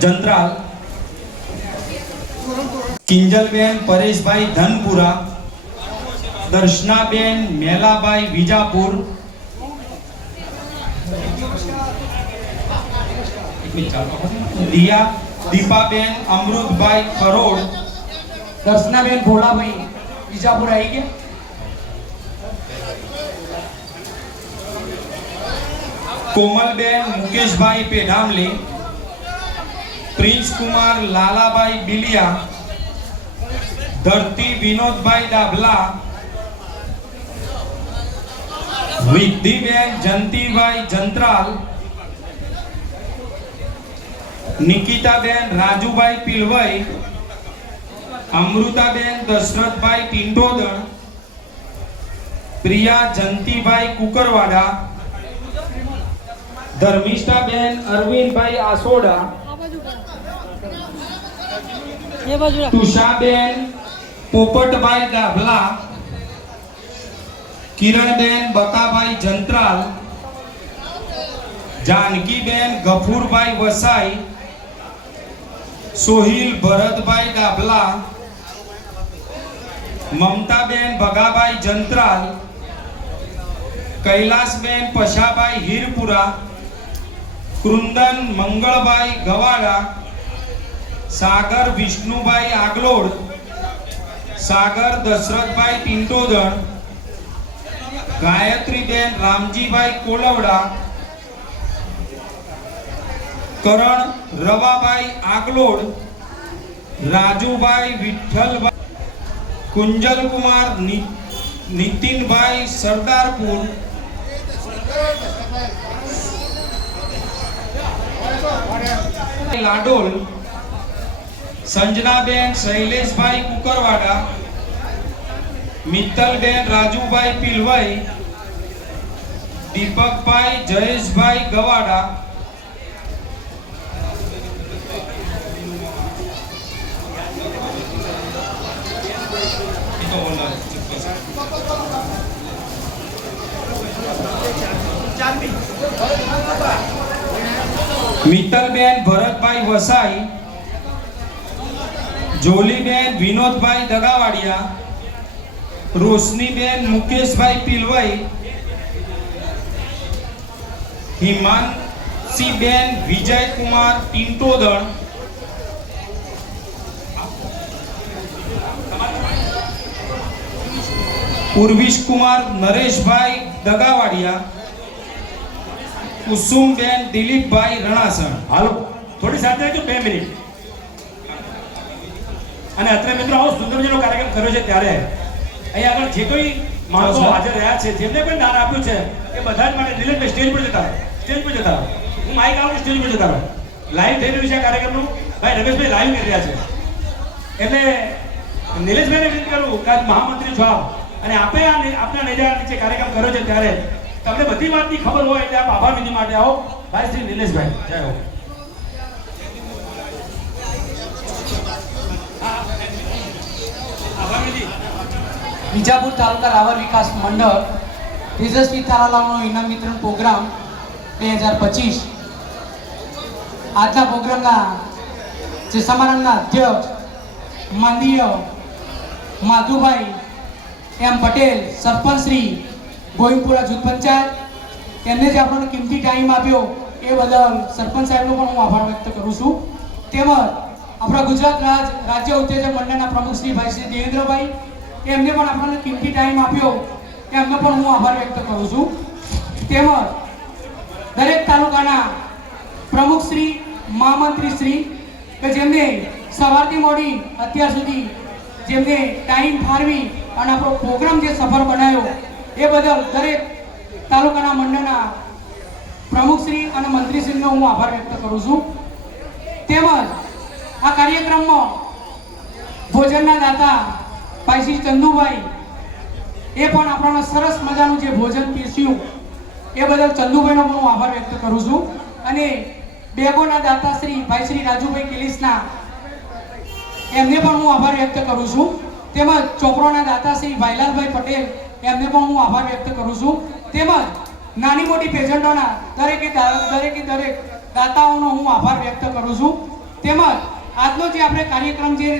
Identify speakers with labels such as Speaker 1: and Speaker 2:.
Speaker 1: જંત્રાલ, કિંજલબેન પરેશભાઈ ધનપુરા, દર્શનાબેન મેલાભાઈ વિજાપુર. દિયા, દીપાબેન, અમૃતભાઈ કરોડ.
Speaker 2: દર્શનાબેન ભોળાભાઈ, વિજાપુર આવી ગયા?
Speaker 1: કોમલબેન મુકેશભાઈ પેઢામલી. પ્રિન્સ કુમાર લાલાભાઈ બિલિયા, ધરતી વિનોદભાઈ ડાભલા વિધિબેન જંતીભાઈ જંત્રાલ, નિકિતાબેન રાજુભાઈ પિલવાઈ, અમૃતાબેન દશરથભાઈ ટિંડોદણ, પ્રિયા જંતીભાઈ કુકરવાડા, ધર્મિષ્ઠાબેન અરવિંદભાઈ આસોડા. તુષાબેન, પોપટભાઈ દાભલા કિરણબેન, બકાભાઈ જંત્રાલ, જાનકીબેન, ગફુરભાઈ વસાઈ, સોહિલ ભરતભાઈ દાભલા મમતાબેન ભગાભાઈ જંત્રાલ, કૈલાસબેન પશાભાઈ હીરપુરા, કૃંદન મંગળભાઈ ગવાડા સાગર વિષ્ણુભાઈ આગલોડ, સાગર દશરથભાઈ પિંટોદણ ગાયત્રીબેન રામજીભાઈ કોલવડા, કરણ રવાભાઈ આગલોડ, રાજુભાઈ વિઠ્ઠલભાઈ, કુંજલકુમાર નીતિનભાઈ સરદારપુર, લાડોલ સંજનાબેન શૈલેષભાઈ કુકરવાડા મિત્તલબેન રાજુભાઈ પિલવાઈ દીપકભાઈ જયેશભાઈ ગવાડા મિત્તલબેન ભરતભાઈ વસાઈ જોલીબેન વિનોદભાઈ દગાવાડિયા, રોશનીબેન મુકેશભાઈ પિલવાઈ, હિમાંશીબેન વિજયકુમાર પિંટોદણ. ઉર્વિશકુમાર નરેશભાઈ દગાવાડિયા, કુસુમબેન દિલીપભાઈ રણાસણ.
Speaker 3: હાલો, થોડી સાથે બે મિનિટ. અને અત્રે મિત્રો આવો સુંદર કાર્યક્રમ કર્યો છે ત્યારે. અહીંયા આગળ જે કોઈ માણસો હાજર રહ્યા છે જેમને પણ દાન આપ્યું છે એ બધા જ માટે નિલેશભાઈ સ્ટેજ પર જતા. સ્ટેજ પર જતા હું માઇક આવું સ્ટેજ પર જતા લાઈવ થઈ રહ્યું છે આ કાર્યક્રમનું. ભાઈ રમેશભાઈ લાઈવ કરી રહ્યા છે. એટલે નિલેશભાઈને વિનંતી કરું કે મહામંત્રી છો આપ. અને આપે આ આપના નેજા નીચે કાર્યક્રમ કર્યો છે ત્યારે તમને બધી વાતની ખબર હોય એટલે આપ આભાર વિધિ માટે આવો. ભાઈ શ્રી નિલેશભાઈ જય હો આભાર વિધિ
Speaker 2: વિજાપુર તાલુકા રાવર વિકાસ મંડળ, તેજસ્વી તારાલાલનો ઇનામ વિતરણ પ્રોગ્રામ બે હજાર પચીસ. આજના પ્રોગ્રામના જે સમારંભના અધ્યક્ષ માનનીય માધુભાઈ એમ પટેલ, સરપંચ શ્રી ગોવિંદપુરા જૂથ પંચાયત, એમને જે આપણને કિંમતી ટાઈમ આપ્યો એ બદલ સરપંચ સાહેબનો પણ હું આભાર વ્યક્ત કરું છું. તેમજ આપણા ગુજરાત રાજ, રાજ્ય ઉત્તેજક મંડળના પ્રમુખ શ્રી ભાઈ શ્રી દેવેન્દ્રભાઈ, એમને પણ આપણને કિંમતી ટાઈમ આપ્યો. એમનો પણ હું આભાર વ્યક્ત કરું છું. તેમજ દરેક તાલુકાના પ્રમુખ શ્રી, મહામંત્રી શ્રી, કે જેમને સવારથી મોડી અત્યાર સુધી જેમને ટાઈમ ફાળવી અને આપણો પ્રોગ્રામ જે સફળ બનાવ્યો, એ બદલ દરેક તાલુકાના મંડળના પ્રમુખશ્રી અને મંત્રીશ્રીનો હું આભાર વ્યક્ત કરું છું. તેમજ આ કાર્યક્રમમાં ભોજનના દાતા ભાઈ ચંદુભાઈ, એ પણ આપણને સરસ મજાનું જે ભોજન પીરસ્યું, એ બદલ ચંદુભાઈનો હું આભાર વ્યક્ત કરું છું. અને બેગોના દાતા શ્રી ભાઈ શ્રી રાજુભાઈ કિલીસના, એમને પણ હું આભાર વ્યક્ત કરું છું. તેમજ ચોપરોના દાતા શ્રી ભાઈલાલભાઈ પટેલ, એમને પણ હું આભાર વ્યક્ત કરું છું. તેમજ નાની મોટી પેજન્ટોના દરેકે દરેકે દરેક દાતાઓનો હું આભાર વ્યક્ત કરું છું. તેમજ આજનો જે આપણે કાર્યક્રમ જે